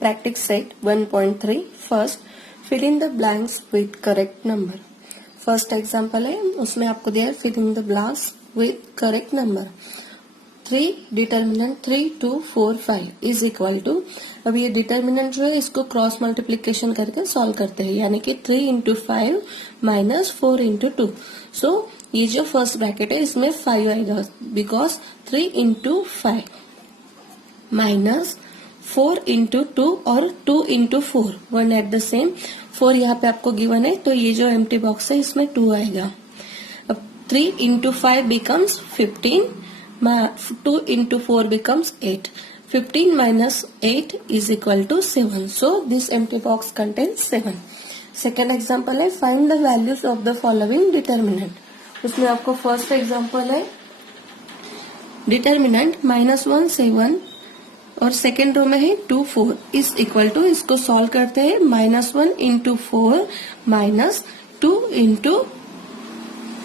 Practice set 1.3. First, fill in the blanks with correct number. First example है, उसमें आपको दिया है fill in the blanks with correct number. 3 determinant 3, 2, 4, 5 is equal to. अब ये determinant जो है इसको क्रॉस मल्टीप्लीकेशन करके सॉल्व करते हैं, यानी कि 3 इंटू 5 माइनस 4 इंटू 2. सो ये जो फर्स्ट ब्रैकेट है इसमें 5 आएगा, बिकॉज 3 इंटू 5 माइनस 4 इंटू 2 और 2 into 4 one at the same. 4 यहाँ पे आपको गिवन है, तो ये जो एम्प्टी बॉक्स है इसमें 2 आएगा. अब 3 into 5 becomes 15, 2 into 4 becomes 8. 15 minus 8 is equal to 7. So this empty box contains 7. Second example है, find the values of the following determinant. उसमें आपको फर्स्ट एग्जाम्पल है डिटर्मिनेंट -1 7 और सेकेंड रो में है 2 4 इज इक्वल टू. इसको सॉल्व करते हैं, -1 इंटू 4 माइनस 2 इंटू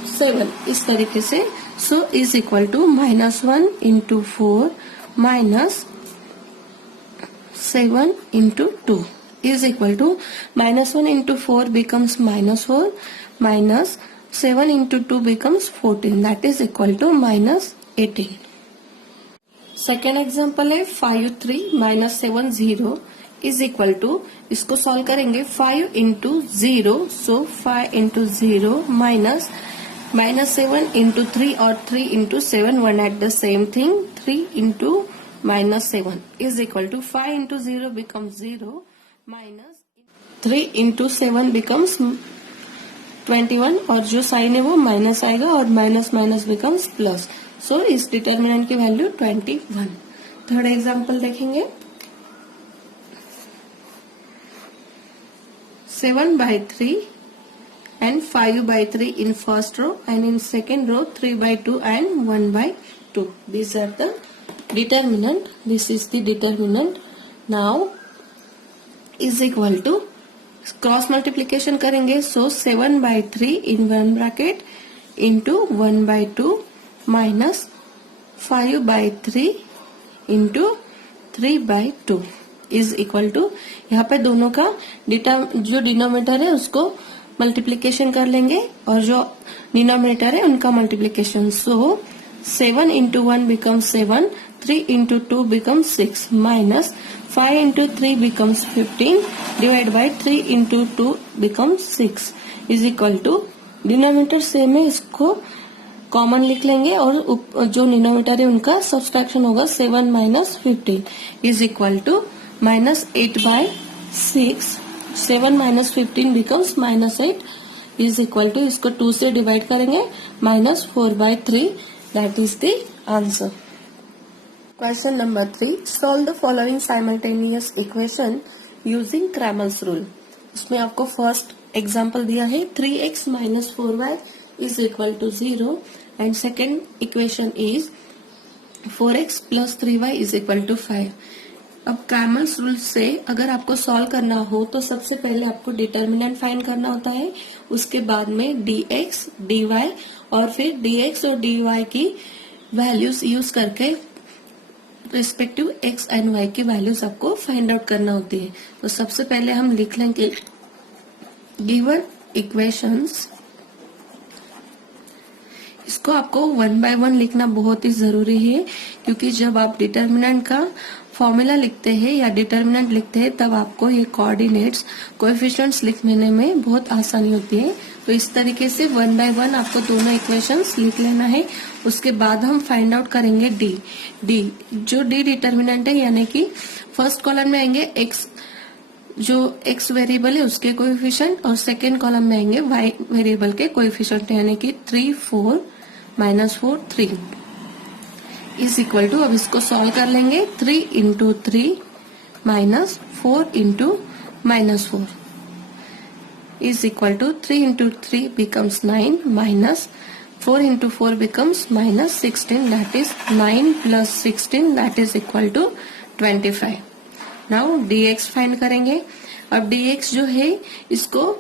7 इस तरीके से. So is equal to -1 into 4 minus 7 into 2 is equal to -1 into 4 becomes -4 minus 7 into 2 becomes 14, that is equal to -18. Second example है 5 3 माइनस 7 0 इज इक्वल टू. इसको solve करेंगे 5 into 0, so 5 into 0 minus -7 into 3 और 3 into 7 one at the same thing. 3 into -7 is equal to 5 into 0 becomes 0 minus 3 into 7 becomes 21 और जो sign है वो minus आएगा और minus minus becomes plus. So इस डिटर्मिनेंट की वैल्यू 21. थर्ड एग्जाम्पल देखेंगे, 7/3 and 5/3 in first row and in second row 3/2 and 1/2. These are the determinant. This is the determinant. Now is equal to cross multiplication करेंगे. So 7/3 in one bracket into 1/2 minus 5/3 into 3/2 is equal to. यहाँ पे दोनों का जो denominator है उसको multiplication कर लेंगे और जो डिनोमिनेटर है उनका multiplication. So 7 into 1 becomes 7, 3 into 2 becomes 6 minus 5 into 3 becomes 15 divide by 3 into 2 becomes 6 is equal to. Denominator same है, इसको कॉमन लिख लेंगे और जो डिनोमिनेटर है उनका सब्सट्रैक्शन होगा. 7 minus 15 is equal to -8/6. 7 minus 15 becomes -8 is equal to. इसको 2 से डिवाइड करेंगे, -4/3. That is the answer. Question number 3, solve the following simultaneous equation using Cramer's rule. उसमें आपको फर्स्ट एग्जाम्पल दिया है 3x minus 4y is equal to 0 and second equation is 4x plus 3y is equal to 5. अब Cramer's rule से अगर आपको solve करना हो तो सबसे पहले आपको डिटर्मिनेंट फाइंड करना होता है, उसके बाद में dx, dy और फिर dx और dy की वैल्यूज यूज करके रिस्पेक्टिव x एंड y की वैल्यूज आपको फाइंड आउट करना होती है. तो सबसे पहले हम लिख लेंगे गिवन इक्वेशंस. इसको आपको 1 by 1 लिखना बहुत ही जरूरी है, क्योंकि जब आप डिटर्मिनेंट का फॉर्मूला लिखते हैं या डिटर्मिनेंट लिखते हैं तब आपको ये कोऑर्डिनेट्स, कोएफिशिएंट्स लिखने में बहुत आसानी होती है. तो इस तरीके से 1 by 1 आपको दोनों इक्वेशंस लिख लेना है. उसके बाद हम फाइंड आउट करेंगे डी. जो डी डिटर्मिनेंट है, यानी कि फर्स्ट कॉलम में आएंगे एक्स, जो x वेरिएबल है उसके कोएफिशिएंट, और सेकेंड कॉलम में आएंगे y वेरिएबल के कोएफिशिएंट, यानी कि 3 4 -4 3 इज इक्वल टू. अब इसको सॉल्व कर लेंगे. 3 into 3 minus 4 into -4 is equal to. 3 into 3 becomes 9 minus 4 into 4 becomes -16, that is 9 plus 16 that is equal to 25. Now dx find करेंगे. अब dx जो है इसको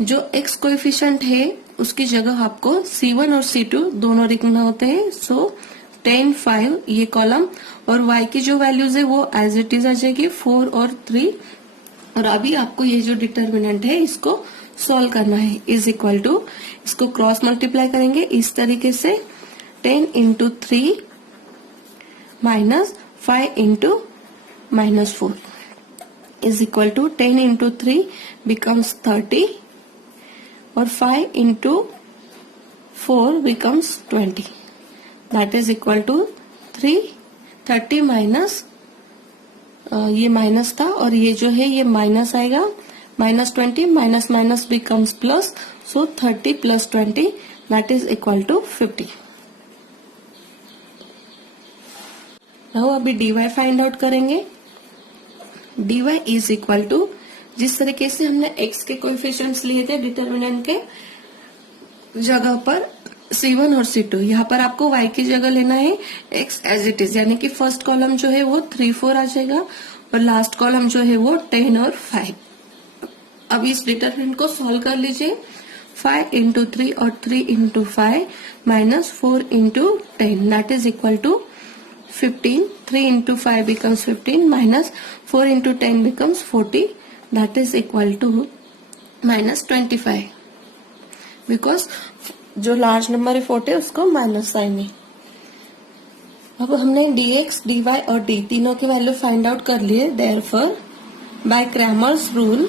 जो x कोएफिशिएंट है उसकी जगह आपको C1 और C2 दोनों लिखना होते हैं. सो 10, 5 ये कॉलम, और y की जो वैल्यूज है वो एज इट इज आ जाएगी 4 और 3। और अभी आपको ये जो डिटर्मिनेंट है इसको सॉल्व करना है। इज इक्वल टू, इसको क्रॉस मल्टीप्लाई करेंगे इस तरीके से, 10 into 3 minus 5 into minus 4 is equal to 10 into 3 becomes 30 और 5 into 4 becomes 20, that is equal to 30 minus ये माइनस था और ये जो है ये माइनस आएगा, -20 minus minus becomes plus, so 30 plus 20 that is equal to 50। now अभी dy फाइंड आउट करेंगे। dy इज इक्वल टू, जिस तरीके से हमने x के कोएफिशिएंट्स लिए थे डिटर्मिनेंट के जगह पर C1 और C2, यहाँ पर आपको y की जगह लेना है x एज इट इज, यानी कि फर्स्ट कॉलम जो है वो 3, 4 आ जाएगा और लास्ट कॉलम जो है वो 10 और 5। अब इस डिटर्मिनेंट को सॉल्व कर लीजिए। 5 इंटू 3 और 3 into 5 minus 4 into 10 that is equal to 15, 3 into 5 becomes 15 minus 4 into 10 becomes 40, that is equal to minus 25, because जो लार्ज नंबर है 40 उसको माइनस साइन है। अब हमने dx, dy और d तीनों की वैल्यू फाइंड आउट कर लिए, therefore by Cramer's rule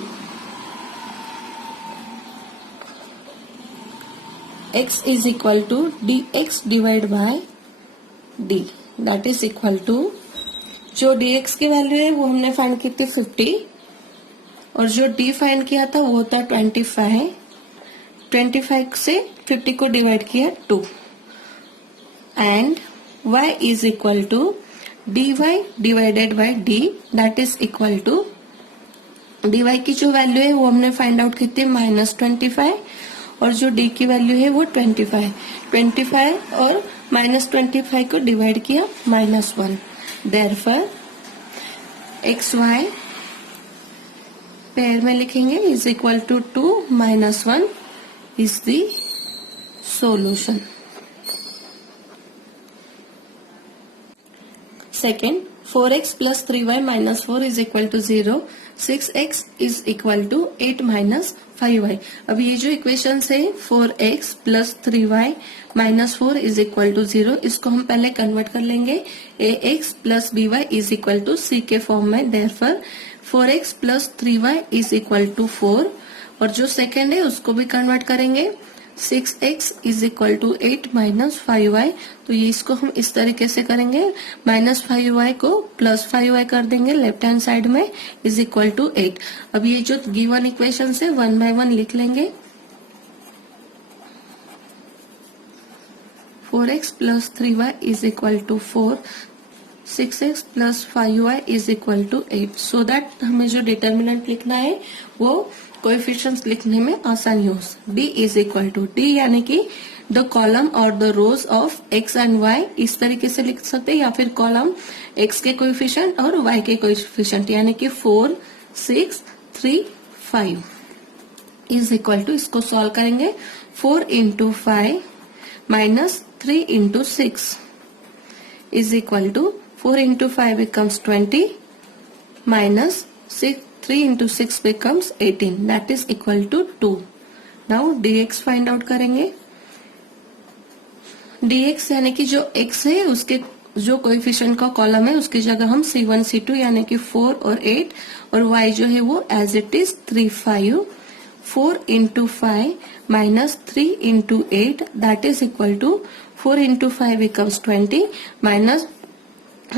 x is equal to dx divided by d, that is equal to, जो dx की वैल्यू है वो हमने फाइंड की थी 50 और जो d फाइंड किया था वो था 25 से 50 को डिवाइड किया 2 and y is equal to dy divided by d, that is equal to, dy की जो वैल्यू है वो हमने फाइंड आउट की थी -25 और जो d की वैल्यू है वो 25 और -25 को डिवाइड किया -1, देयरफॉर xy पेयर में लिखेंगे is equal to 2 -1 is the solution. Second, 4x plus 3y minus 4 is equal to 0, 6x is equal to 8 minus 5y। अब ये जो इक्वेशन है 4x plus 3y minus 4 is equal to 0, इसको हम पहले convert कर लेंगे ax plus by is equal to c के फॉर्म में, therefore 4x plus 3y is equal to 4 और जो सेकेंड है उसको भी कन्वर्ट करेंगे 6x is equal to 8 minus 5y, तो ये इसको हम इस तरीके से करेंगे, -5y को +5y कर देंगे लेफ्ट हैंड साइड में इज इक्वल टू 8। अब ये जो गिवन इक्वेशन है 1 by 1 लिख लेंगे। 4x plus 3y is equal to 4, 6x plus 5y is equal to 8, so that हमें जो डिटर्मिनेंट लिखना है वो कोएफिशिएंट्स लिखने में आसानी हो। d is equal to, d यानी कि द कॉलम और the rows of x and y, इस तरीके से लिख सकते हैं, या फिर कॉलम x के कोएफिशिएंट और y के कोएफिशिएंट, यानी कि 4, 6, 3, 5 इज इक्वल टू, इसको सॉल्व करेंगे 4 into 5 minus 3 into 6 is equal to 4 into 5 becomes 20 minus 3 into 6 becomes 18, that is equal to 2। Now dx find out करेंगे। dx यानी कि जो x है उसके जो कोएफिशिएंट का कॉलम है उसकी जगह हम C1, C2 यानी कि 4 और 8, और y जो है वो as it is 3, 5, 4 into 5 minus 3 into 8 that is equal to 4 into 5 becomes 20 minus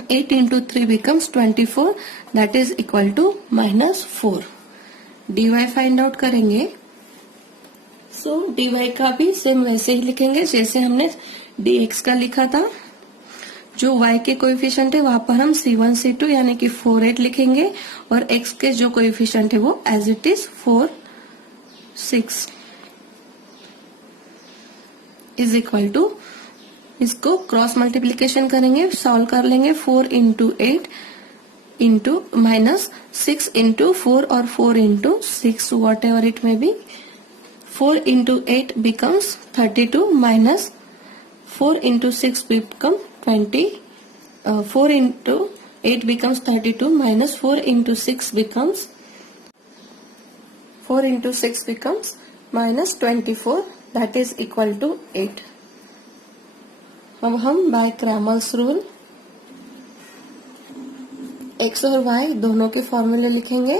8 into 3 becomes 24, that is equal to -4। dy find out करेंगे, सो dy का भी सेम वैसे ही लिखेंगे जैसे हमने dx का लिखा था। जो y के कोएफिशिएंट है वहां पर हम C1, C2 यानी कि 4, 8 लिखेंगे और x के जो कोएफिशिएंट है वो as it is 4, 6 is equal to, इसको क्रॉस मल्टीप्लीकेशन करेंगे, सॉल्व कर लेंगे 4 इंटू 8 इंटू माइनस 6 इंटू 4 और 4 इंटू 6 वॉट एवर इट में be, 4 into 8 becomes 32 minus 4 into 6 become 20. 4 into 8 becomes 32 minus 4 into 6 becomes minus 24, that is equal to 8. अब हम by Cramer's rule x और y दोनों के फॉर्मूले लिखेंगे.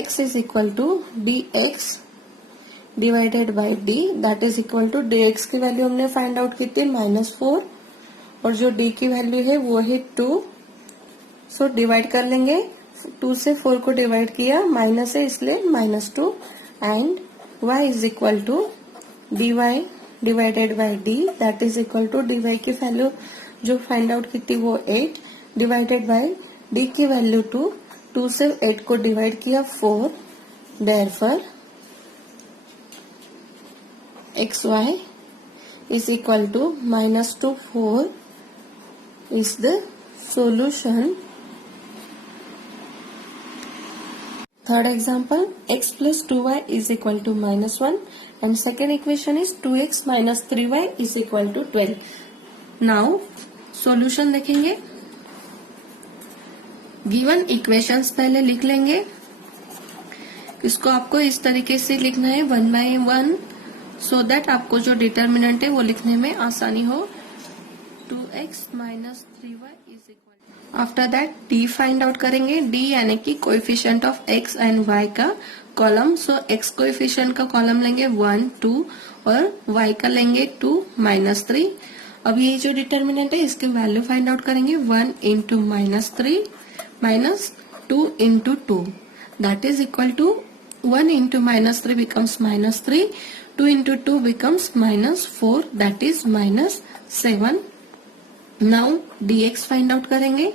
x is equal to dx divided by d, that is equal to dx की value हमने find out की थी -4 और जो d की वैल्यू है वो है 2. सो डिवाइड कर लेंगे. 2 से 4 को डिवाइड किया, माइनस है इसलिए -2 and y is equal to dy divided by d, that is equal to dy की वैल्यू जो फाइंड आउट की थी वो 8 डिवाइडेड बाय d की वैल्यू 2. 2 से 8 को डिवाइड किया 4. Therefore xy is equal to -2 4 is the solution. Third example, x plus 2y is equal to -1 and second equation is 2x minus 3y is equal to 12. Now solution देखेंगे. Given equations पहले लिख लेंगे. इसको आपको इस तरीके से लिखना है 1 by 1 सो दैट आपको जो डिटर्मिनेंट है वो लिखने में आसानी हो. 2x minus 3y is equal. After that d find out करेंगे. d यानी कि coefficient of x and y का कॉलम. सो x कोएफिशिएंट का कॉलम लेंगे 1 2 और y का लेंगे 2 -3. अब ये जो डिटर्मिनेंट है इसकी वैल्यू फाइंड आउट करेंगे. 1 into -3 minus 2 into 2, that is equal to 1 into -3 becomes -3. 2 into 2 becomes -4, that is -7. Now dx find out करेंगे.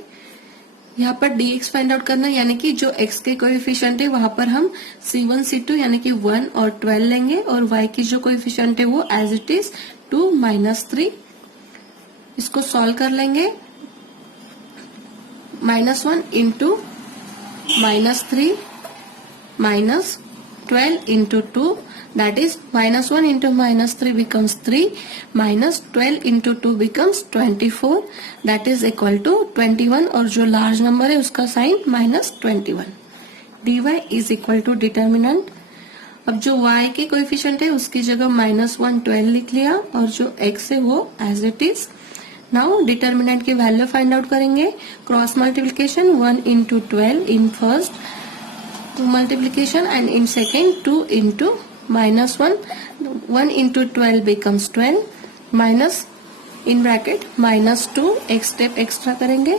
यहाँ पर dx फाइंड आउट करना यानी कि जो x के कोएफिशिएंट है वहां पर हम c1 c2 यानी कि 1 और 12 लेंगे और y की जो कोएफिशिएंट है वो एज इट इज 2 -3. इसको सॉल्व कर लेंगे. -1 into -3 minus 12 into 2, that is -1 into -3 becomes 3 minus 12 into 2 becomes 24, that is equal to 21 और जो लार्ज नंबर है उसका sign -21. dy is equal to determinant. अब जो y के कोएफिशिएंट है उसकी जगह -1 12 लिख लिया और जो x है वो as it is. Now determinant की वैल्यू फाइंड आउट करेंगे. Cross multiplication 1 into 12 in first multiplication and in second 2 into -1. 1 into 12 becomes 12 minus in bracket -2, एक स्टेप एक्स्ट्रा करेंगे.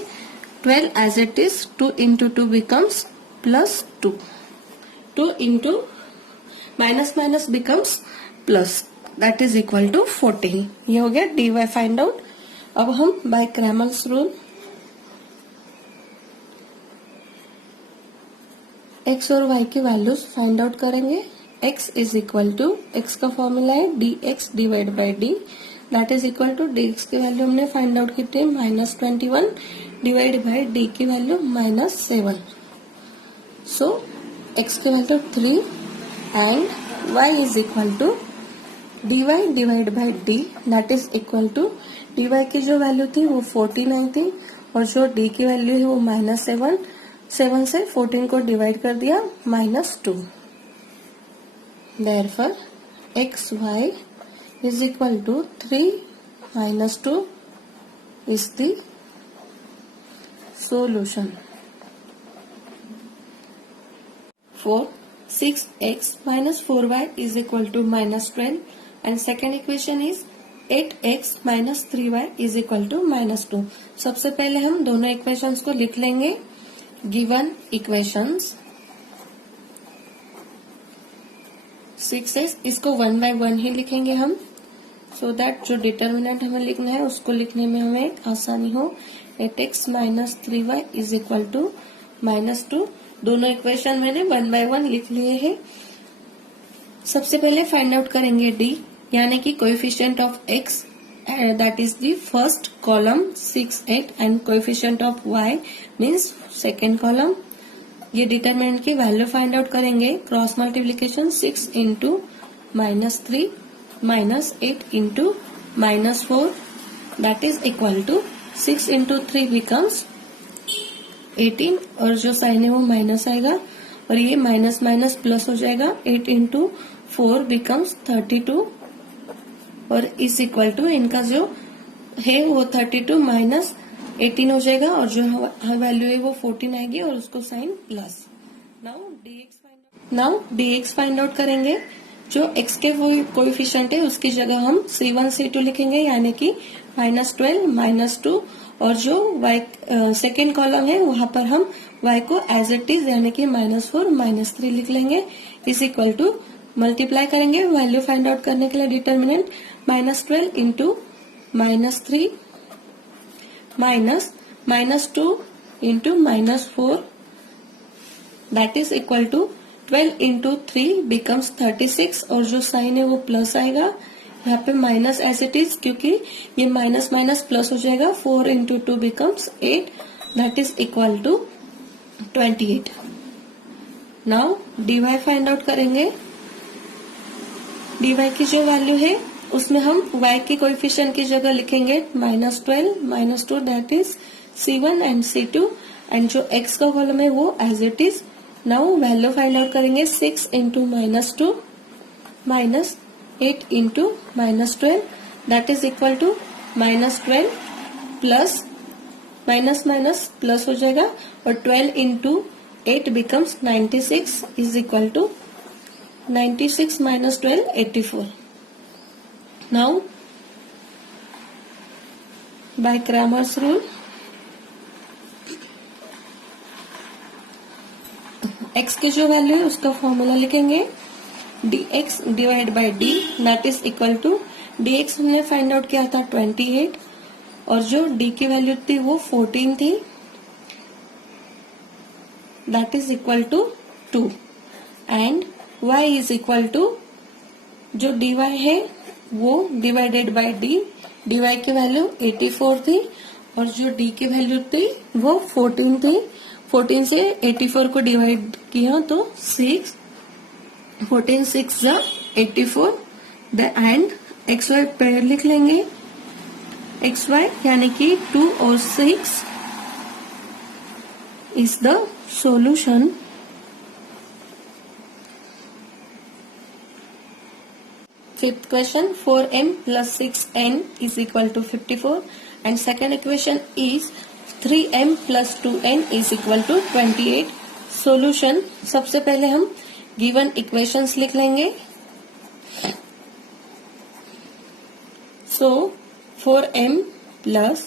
12 as it is, 2 into 2 becomes +2. 2 into minus becomes plus, that is equal to 14. ये हो गया dy find out. अब हम by Cramer's rule x और y की values find out करेंगे. x is equal to, x का फॉर्मूला है dx divide by d, that is equal to dx की वैल्यू हमने फाइंड आउट की थी -21 डिवाइड बाई d की वैल्यू -7. सो x की वैल्यू 3 and y is equal to dy divide by d, that is equal to dy की जो value थी वो 14 आई थी और जो d की वैल्यू है वो -7. 7 से 14 को डिवाइड कर दिया -2. Therefore xy is equal to 3 - 2 is the solution. 4 6x minus 4y is equal to -12 and second equation is 8x minus 3y is equal to -2. सबसे पहले हम दोनों इक्वेशंस को लिख लेंगे. गिवन इक्वेशंस 6x, इसको 1 by 1 ही लिखेंगे हम सो दैट जो डिटर्मिनेंट हमें लिखना है उसको लिखने में हमें आसानी हो. 8x minus 3y is equal to -2. दोनों इक्वेशन मैंने 1 by 1 लिख लिए हैं. सबसे पहले फाइंड आउट करेंगे d यानी कि coefficient of x, that is the first column 6 8 and coefficient of y means second column. ये डिटरमिनेंट की वैल्यू फाइंड आउट करेंगे. Cross multiplication 6 into -3 -8 into -4 that is equal to 6 into 3 becomes 18 और जो sign है वो minus आएगा और ये माइनस माइनस प्लस हो जाएगा 8 इंटू 4 बिकम्स 32 और इस इक्वल टू इनका जो है वो 32 माइनस 18 हो जाएगा और जो वैल्यू है वो 14 आएगी और उसको sign plus. Now dx find out करेंगे। जो x के वो कोएफिशिएंट है उसकी जगह हम C1 C2 लिखेंगे यानी कि -12 -2 और जो y सेकेंड कॉलम है वहां पर हम y को एज इट इज यानी कि -4 -3 लिख लेंगे इज इक्वल टू मल्टीप्लाई करेंगे वैल्यू फाइंड आउट करने के लिए determinant -12 into -3 -2 into -4 that is equal to 12 into 3 becomes 36 और जो साइन है वो प्लस आएगा यहाँ पे माइनस एज इट इज क्योंकि ये माइनस माइनस प्लस हो जाएगा 4 into 2 becomes 8 that is equal to 28। Now dy find out करेंगे। dy की जो वैल्यू है उसमें हम y के कोएफिशिएंट की जगह लिखेंगे -12 -2 that is C1 and C2 and जो x का कॉलम है वो as it is. Now value find out करेंगे 6 into -2 -8 into -12 that is equal to -12 plus minus minus plus हो जाएगा और 12 into 8 becomes 96 is equal to 96 minus 12 84। नाउ by Cramer's rule x की जो वैल्यू है उसका फॉर्मूला लिखेंगे dx divide by d that is equal to dx हमने फाइंड आउट किया था 28 और जो d की वैल्यू थी वो 14 थी that is equal to 2 and y is equal to जो dy है वो डिवाइडेड बाय d dy की वैल्यू 84 थी और जो d की वैल्यू थी वो 14 थी 14 से 84 को डिवाइड किया तो 6 14 6 जा 84 एंड xy पेयर लिख लेंगे xy यानी कि 2 और 6 is the solution. Fifth question 4m plus 6n is equal to 54 and second equation is 3m plus 2n is equal to 28। Solution सबसे पहले हम given equations लिख लेंगे। So 4m plus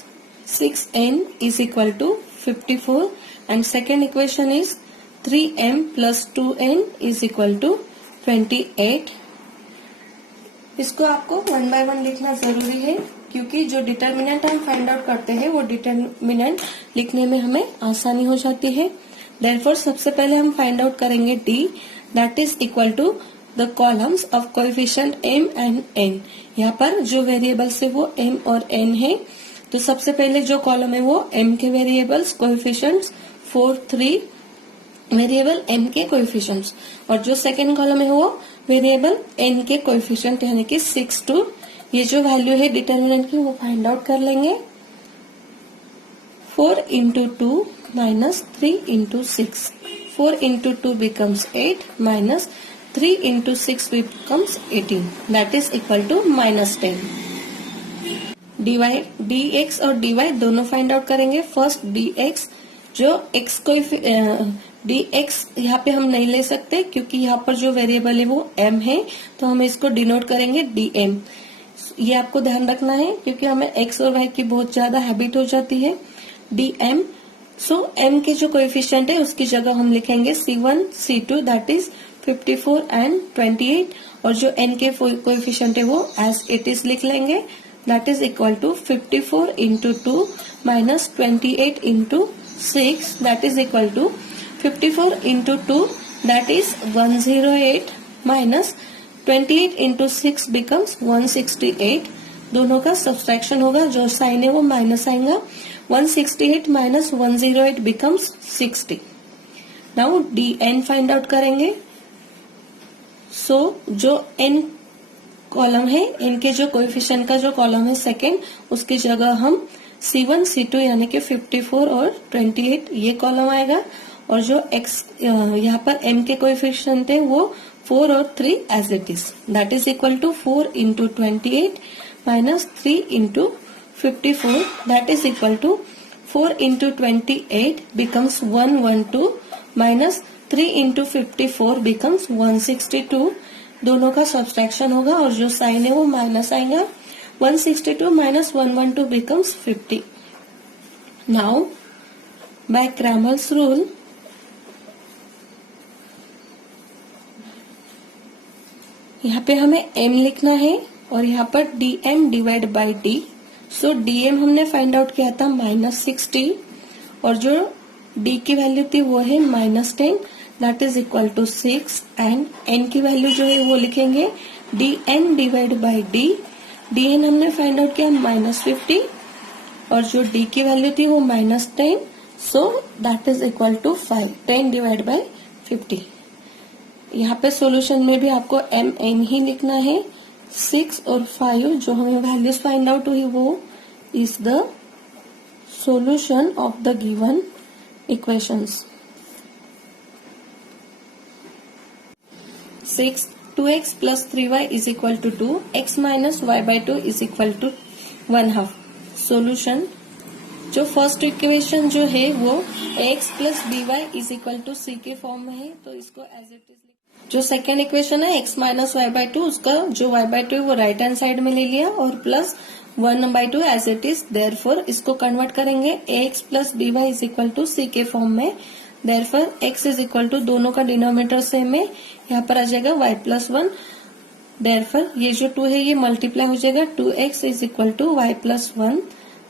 6n is equal to 54 and second equation is 3m plus 2n is equal to 28। इसको आपको 1 by 1 लिखना जरूरी है क्योंकि जो डिटर्मिनेंट हम फाइंड आउट करते हैं वो डिटर्मिनेंट लिखने में हमें आसानी हो जाती है। देयरफॉर सबसे पहले हम फाइंड आउट करेंगे d that is equal to the columns of coefficient m and n। यहाँ पर जो वेरिएबल्स है वो m और n है तो सबसे पहले जो कॉलम है वो m के वेरिएबल्स कोएफिशिएंट्स 4 3 वेरिएबल m के कोएफिशिएंट्स और जो सेकेंड कॉलम है वो वेरिएबल n के कोएफिशिएंट यानी कि 6 2। ये जो वैल्यू है डिटर्मिनेंट की वो फाइंड आउट कर लेंगे 4 into 2 minus 3 into 6 4 into 2 becomes 8 minus 3 into 6 becomes 18 that is equal to -10। dx और dy दोनों फाइंड आउट करेंगे। फर्स्ट dx जो x को dx यहाँ पे हम नहीं ले सकते क्योंकि यहाँ पर जो वेरिएबल है वो m है तो हम इसको डिनोट करेंगे dm। ये आपको ध्यान रखना है क्योंकि हमें x और y की बहुत ज्यादा हैबिट हो जाती है dm। सो m के जो कोएफिशिएंट है उसकी जगह हम लिखेंगे C1 C2 that is 54 and 28 और जो n के कोएफिशिएंट है वो एज इट इज लिख लेंगे that is equal to 54 into 2 minus 28 into 6 that is equal to 54 into 2 that is 108 minus 28 into 6 becomes 168। दोनों का सब्सट्रैक्शन होगा जो साइन है वो माइनस आएगा 168 minus 108 becomes 60। Now dn find out करेंगे। सो जो n कॉलम है, इनके जो कोएफिशिएंट का जो कॉलम है सेकंड, उसकी जगह हम C1 C2 यानी कि 54 और 28 ये कॉलम आएगा, और जो x यहाँ पर m के कोएफिशिएंट है वो 4 और 3 as it is, that is equal to 4 into 28 minus 3 into 54, that is equal to 4 into 28 becomes 112 minus 3 into 54 becomes 162। दोनों का सब्सट्रैक्शन होगा और जो साइन है वो माइनस आएगा। 162 minus 112 becomes 50. Now, by Cramer's rule, यहाँ पे हमें m लिखना है और यहाँ पर dm divide by d। So dm हमने फाइंड आउट किया था -60 और जो d की वैल्यू थी वो है -10, that is equal to 6, and n की वैल्यू जो है वो लिखेंगे dn divide by d। dn हमने फाइंड आउट किया -50 और जो d की वैल्यू थी वो -10, so that is equal to 5, 10 divide by 50। यहाँ पे सॉल्यूशन में भी आपको mn ही लिखना है। 6 और 5 जो हमें वैल्यूज फाइंड आउट हुई वो is the solution of the given equations. 6 2x plus 3y is equal to 2, x minus y by 2 is equal to 1/2। Solution, जो फर्स्ट इक्वेशन जो है वो ax plus by is equal to c के form में है, तो इसको as it is. जो सेकेंड इक्वेशन है x minus y by 2, उसका जो y by 2 है वो राइट हैंड साइड में ले लिया और plus 1/2 as it is. Therefore इसको कन्वर्ट करेंगे ax plus by is equal to c के फॉर्म में। Therefore x is equal to, दोनों का डिनोमिनेटर सेम है, यहाँ पर आ जाएगा y प्लस 1। देयरफॉर ये जो 2 है ये मल्टीप्लाई हो जाएगा, 2x is equal to y plus 1।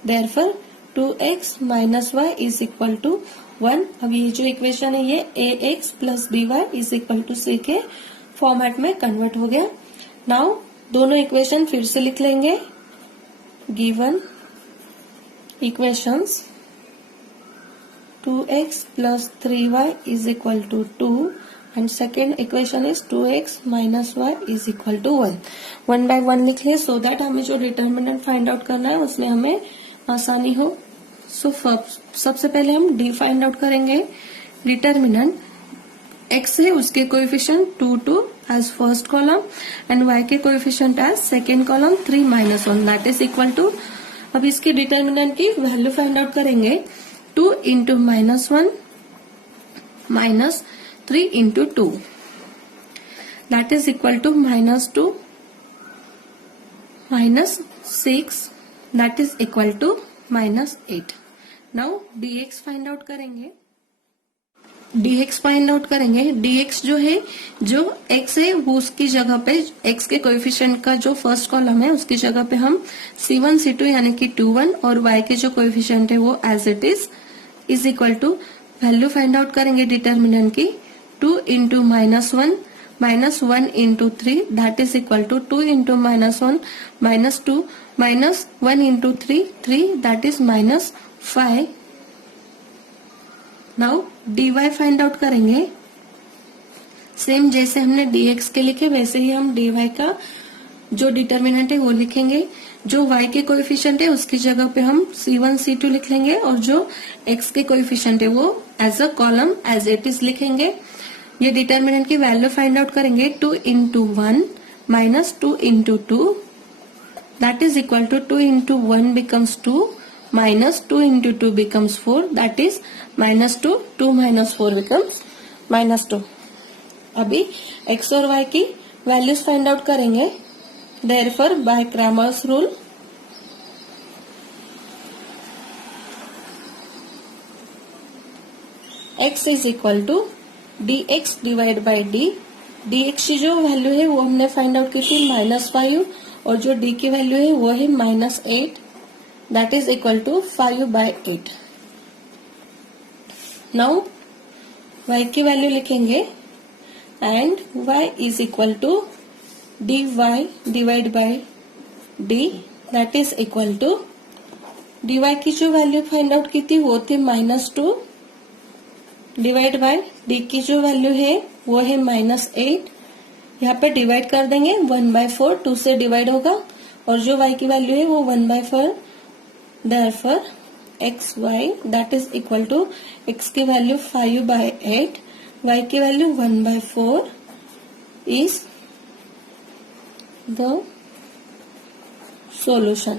Therefore 2x minus y is equal to 1। अब ये जो इक्वेशन है ये ax plus by is equal to c के फॉर्मेट में कन्वर्ट हो गया। नाउ दोनों इक्वेशन फिर से लिख लेंगे। Given equations 2x plus 3y is equal to 2 and second equation is 2x minus y is equal to 1। 1 by 1 लिख ले so that हमें जो डिटर्मिनेंट फाइंड आउट करना है उसमें हमें आसानी हो। सो सबसे पहले हम d फाइंड आउट करेंगे। डिटर्मिनेंट x है उसके coefficient 2 2 as first column and y के coefficient as second column 3 minus 1 that is equal to. अब इसके डिटर्मिनेंट की वैल्यू फाइंड आउट करेंगे। 2 into -1 minus 3 into 2 that is equal to -2 minus 6 that is equal to -8। now dx find out करेंगे। dx find out करेंगे। dx जो है, जो x है वो उसकी जगह पे x के कोएफिशिएंट का जो फर्स्ट कॉलम है उसकी जगह पे हम C1 C2 यानी कि 2 1 और y के जो कोएफिशिएंट है वो as it is equal to value find out करेंगे डिटर्मिनेंट की। 2 into -1 minus 1 into 3 that is equal to 2 into -1 -2 minus 1 into 3 3 that is -5। Now dy find out करेंगे। सेम जैसे हमने dx के लिखे वैसे ही हम dy का जो डिटर्मिनेंट है वो लिखेंगे। जो y के कोएफिशिएंट है उसकी जगह पे हम C1 C2 लिख लेंगे और जो x के कोएफिशिएंट है वो as a column as it is लिखेंगे। ये डिटर्मिनेंट की वैल्यू फाइंड आउट करेंगे। 2 into 1 minus 2 into 2 that is equal to 2 into 1 becomes 2 minus 2 into 2 becomes 4 that is -2 2 minus 4 becomes -2। अभी x और y की वैल्यूज फाइंड आउट करेंगे। Therefore, by Cramer's rule, x is equal to dx divide by d। dx की जो value है वो हमने find out की थी -5 और जो d की वैल्यू है वो है -8 that is equal to 5/8। Now y की वैल्यू लिखेंगे and y is equal to dy divide by d that is equal to dy की जो वैल्यू फाइंड आउट की थी वो थी -2 डिवाइड बाई d की जो वैल्यू है वो है -8 यहाँ पे डिवाइड कर देंगे 1/4, 2 से डिवाइड होगा और जो y की वैल्यू है वो 1/4, therefore xy that is equal to x की वैल्यू 5/8, y की वैल्यू 1/4 is the solution.